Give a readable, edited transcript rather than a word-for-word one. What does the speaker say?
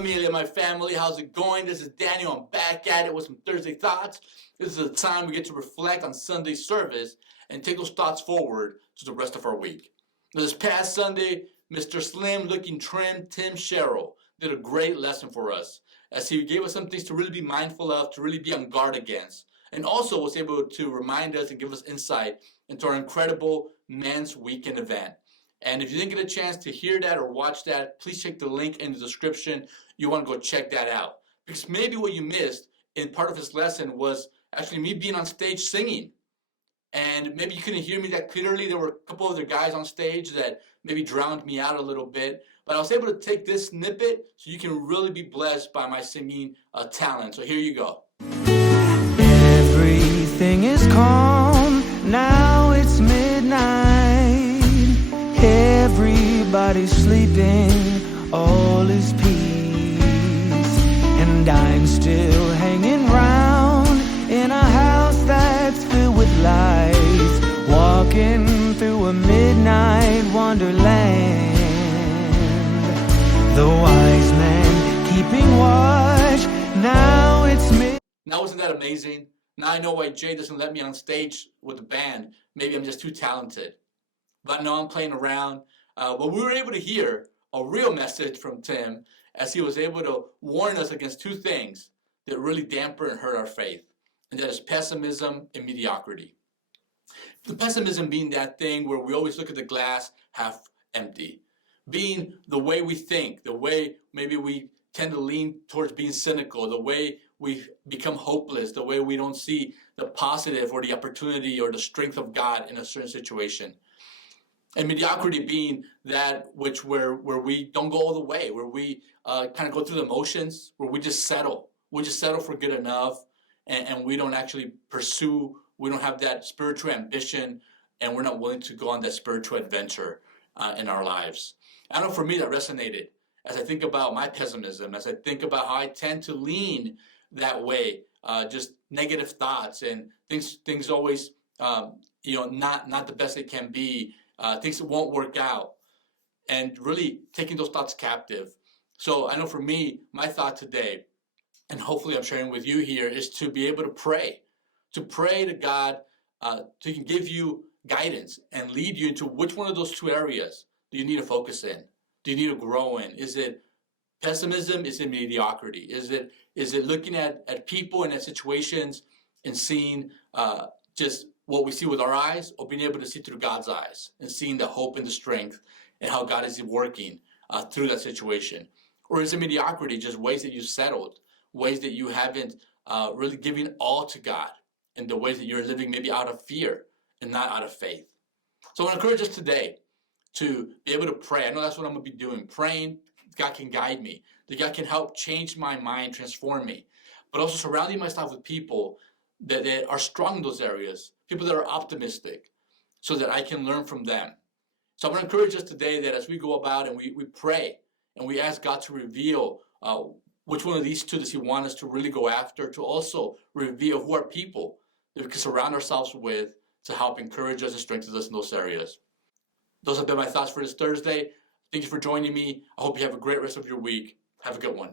familia, my family, how's it going? This is Daniel. I'm back at it with some Thursday Thoughts. This is a time we get to reflect on Sunday service and take those thoughts forward to the rest of our week. Now, this past Sunday, Mr. Slim looking trim Tim Sherrill did a great lesson for us as he gave us some things to really be mindful of, to really be on guard against, and also was able to remind us and give us insight into our incredible Men's Weekend event. And if you didn't get a chance to hear that or watch that, please check the link in the description. You want to go check that out. Because maybe what you missed in part of his lesson was actually me being on stage singing. And maybe you couldn't hear me that clearly. There were a couple other guys on stage that maybe drowned me out a little bit. But I was able to take this snippet so you can really be blessed by my singing talent. So here you go. Everything is calm, now it's midnight. Everybody's sleeping, all is peace. And I'm still hanging round in a house that's filled with lights, walking through a midnight wonderland. The wise man keeping watch, now it's midnight. Now, wasn't that amazing? Now I know why Jay doesn't let me on stage with the band. Maybe I'm just too talented. But no, I'm playing around. But we were able to hear a real message from Tim as he was able to warn us against two things that really dampen and hurt our faith. And that is pessimism and mediocrity. The pessimism being that thing where we always look at the glass half empty. Being the way we think, the way maybe we tend to lean towards being cynical, the way we become hopeless, the way we don't see the positive or the opportunity or the strength of God in a certain situation. And mediocrity being that which where we don't go all the way, where we kind of go through the motions, where we just settle. We just settle for good enough, and we don't actually pursue, we don't have that spiritual ambition, and we're not willing to go on that spiritual adventure in our lives. I know for me that resonated as I think about my pessimism, as I think about how I tend to lean that way, just negative thoughts and things always, not the best they can be. Things that won't work out, and really taking those thoughts captive. So I know for me, my thought today, and hopefully I'm sharing with you here, is to be able to pray to God, so He can give you guidance and lead you into which one of those two areas do you need to focus in? Do you need to grow in? Is it pessimism? Is it mediocrity? Is it looking at people and at situations and seeing just what we see with our eyes, or being able to see through God's eyes and seeing the hope and the strength and how God is working through that situation? Or is it mediocrity, just ways that you settled, ways that you haven't really given all to God, and the ways that you're living maybe out of fear and not out of faith? So I want to encourage us today to be able to pray. I know that's what I'm going to be doing, praying God can guide me, that God can help change my mind, transform me, but also surrounding myself with people that are strong in those areas, people that are optimistic, so that I can learn from them. So I want to encourage us today that as we go about and we pray and we ask God to reveal which one of these two does He want us to really go after, to also reveal who are people that we can surround ourselves with to help encourage us and strengthen us in those areas. Those have been my thoughts for this Thursday. Thank you for joining me. I hope you have a great rest of your week. Have a good one.